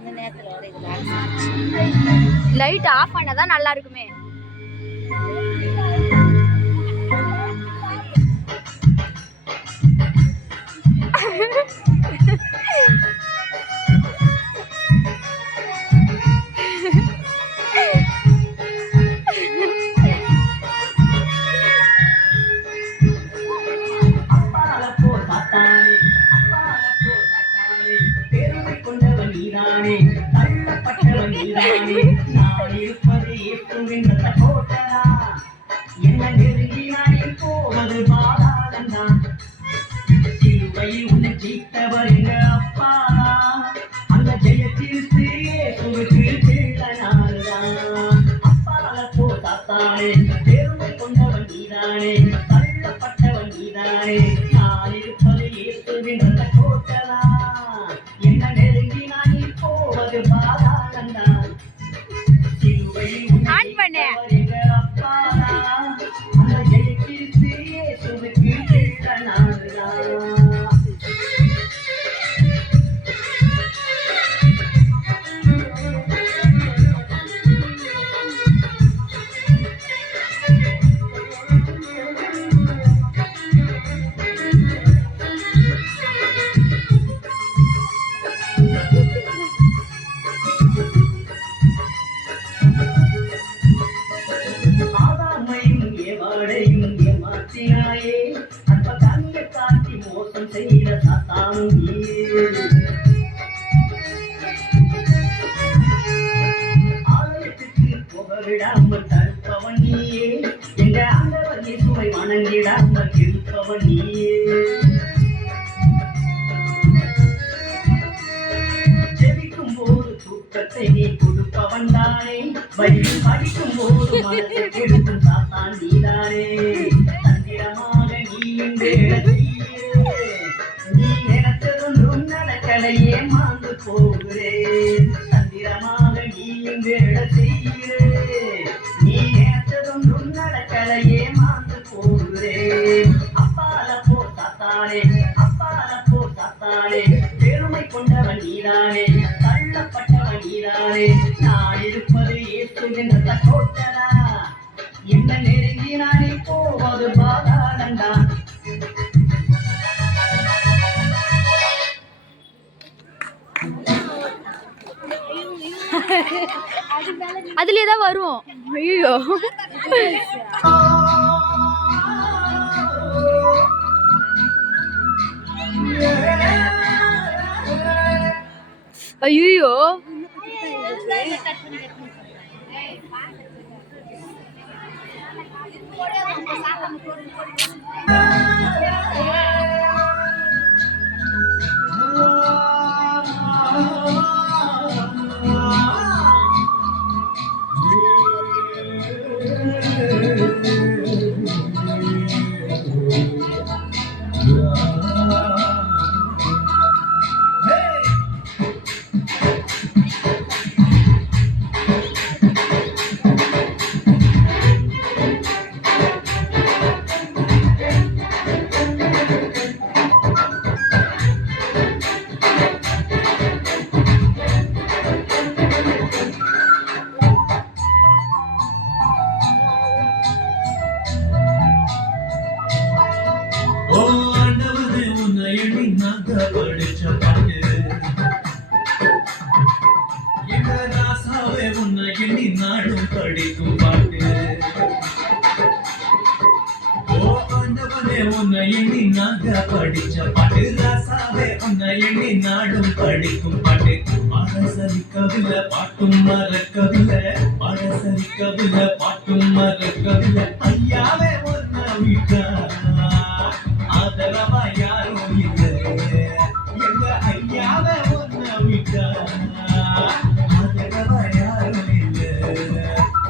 இந்த நேரத்துல வர இது லைட் ஆஃப் பண்ணாதான் நல்லா இருக்குமே. அதுலதான் வரும். ஐயோ ஐயோ படிச்ச பாட்டு ராசாவே உன்னை எண்ணி நாடும் படிக்கும் பாட்டு பாடசரிக்கவில்லை பாட்டும் மறக்கவில்லை பாடசரிக்கவில்லை பாட்டும் மறக்கவில்லை ஐயாவே ஒன்ன விட்டா ஆதரவா யாரும் இல்லை எங்க ஐயாவே ஒன்ன விட்டா ஆதரவா யாரும் இல்லை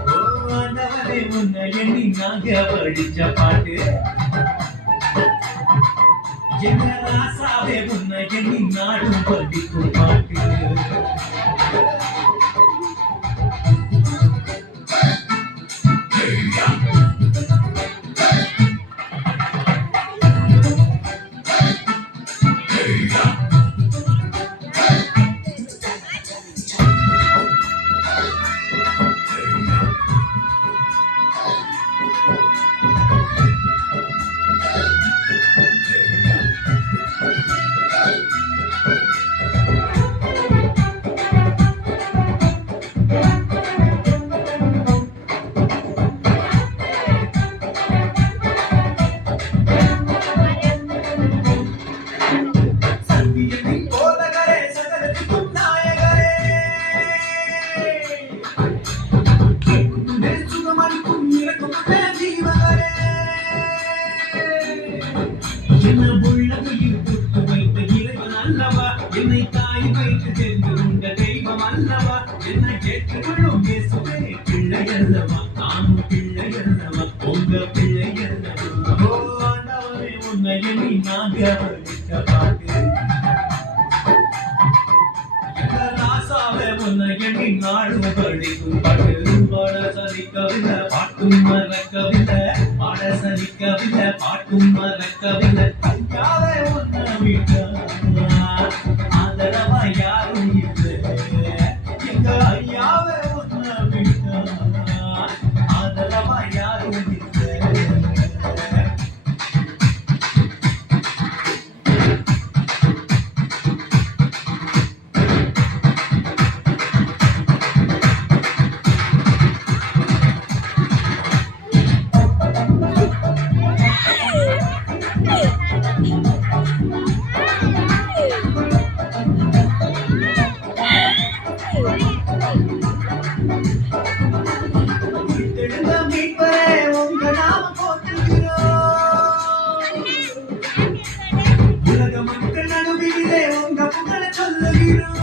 ஓ ஆண்டவரே உன்னை எண்ணி நாங்க படிச்ச பாட்டு என்ன ராசாவே உன்னை எண்ணி நாடும் படிக்கும் பாட்டு என்னை தாய் வைத்து தெரிந்து கொண்ட தெய்வம் அல்லவா என்னை கேட்டுக்கொள்ளும் இயேசுவே பிள்ளை அல்லவா நானும் பிள்ளை அல்லவா உங்க பிள்ளை அல்லவா ஓ ஆண்டவரே உன்னை எண்ணி நான் கவனித்த பாட்டு ராசாவே உன்னை எண்ணி நாடும் படிக்கும் பாட்டு பாட சலிக்கவில்லை பாட்டும் மறக்கவில்லை பாட சலிக்கவில்லை பாட்டும் மறக்கவில்லை ஐயாவே உன்னை விட்டா ஆதரவா யாரும் இல்லை எங்க ஐயாவே உன்னை விட்டா ஆதரவா யாரும் இல்லை தெரிந்த மீட்பரே உங்க நாம போற்றுகிறோம் உலக மக்கள் நடுவிலே உங்க புகழ சொல்லுகிறோம்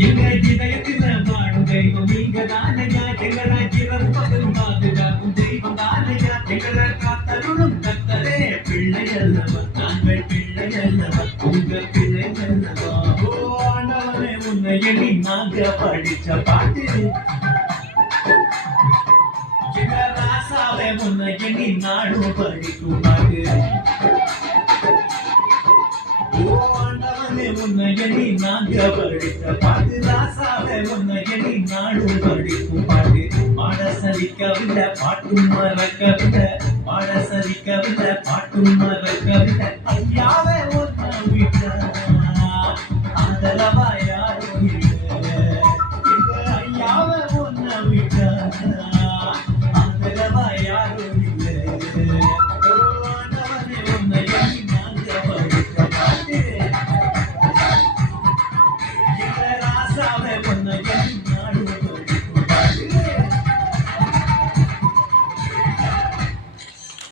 எங்க இதயத்தில வாழும் தெய்வம் நீங்க தானையா எங்களை இரவு பகல் பாதுகாக்கும் தெய்வம் தானையா எங்களை காத்தருளும் கத்தரே பிள்ளை அல்லவா நாங்கள் பிள்ளை அல்லவா உங்க பிள்ளை அல்லவா ஓ ஆண்டவரே உன்னை எண்ணி நாங்க படிச்ச பாட்டு எங்க ராசாவே உன்னை எண்ணி நாடும் படிக்கும் பாட்டு ஓ ஆண்டவரே உன்னை எண்ணி நாங்க படிச்ச பாட்டு ராசாவே உன்னை எண்ணி நாடும் படிக்கும் பாட்டு பாட சலிக்கவில்லை பாட்டும் மறக்கவில்லை பாட சலிக்கவில்லை பாட்டும் மறக்கவில்லை ஐயாவே உன்னை விட்டா ஆதரவா யாரும் இல்லை எங்க ஐயாவே உன்னை விட்டா ஆதரவா யாரும் இல்லை ஓ ஆண்டவரே உன்னை எண்ணி நாங்க படிச்ச பாட்டு எங்க ராசாவே உன்னை